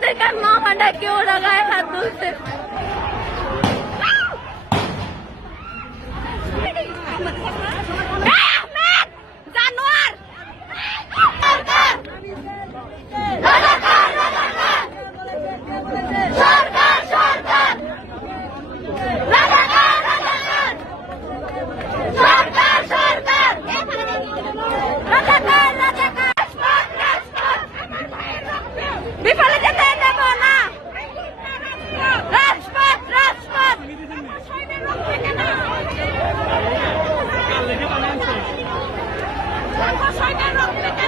আমাদেরকে মা মান্ডা কেউ ওরা গায়ে হাত তুলছে এই এই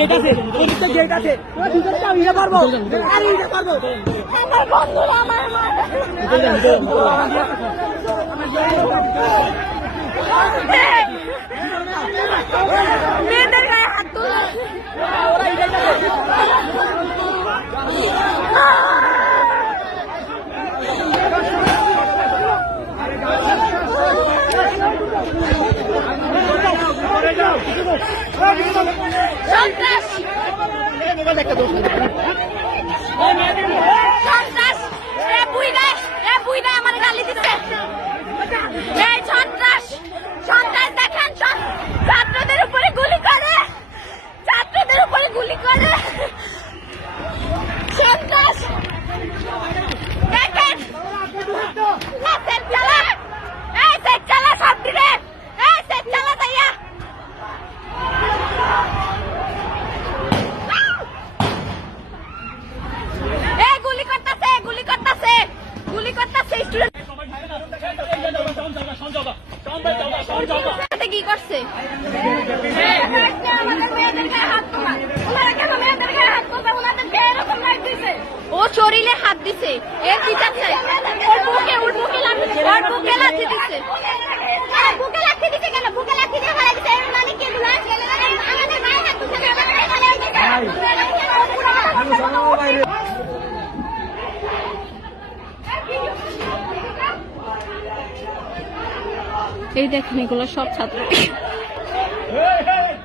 গেট আছে ওদিক গেট আছে। ওই ভিতরে যাও ইয়ে পারব আরে ইয়ে পারব আমার বন্ধুরা আমার মারতেছে মেয়েদের গায়ে হাত তুলে সন্ত্রাস সন্ত্রাস এ বুইরা এ বুইরা আমার গালি দিচ্ছে এই সন্ত্রাস সন্ত্রাস একটা দোষ ছাত্রদের উপরে গুলি করে! ছাত্রদের উপরে গুলি করে! সন্ত্রাস! ও শরীরে হাত দিছে। কি এই দেখেন এগুলো সব ছাত্র। hey, hey.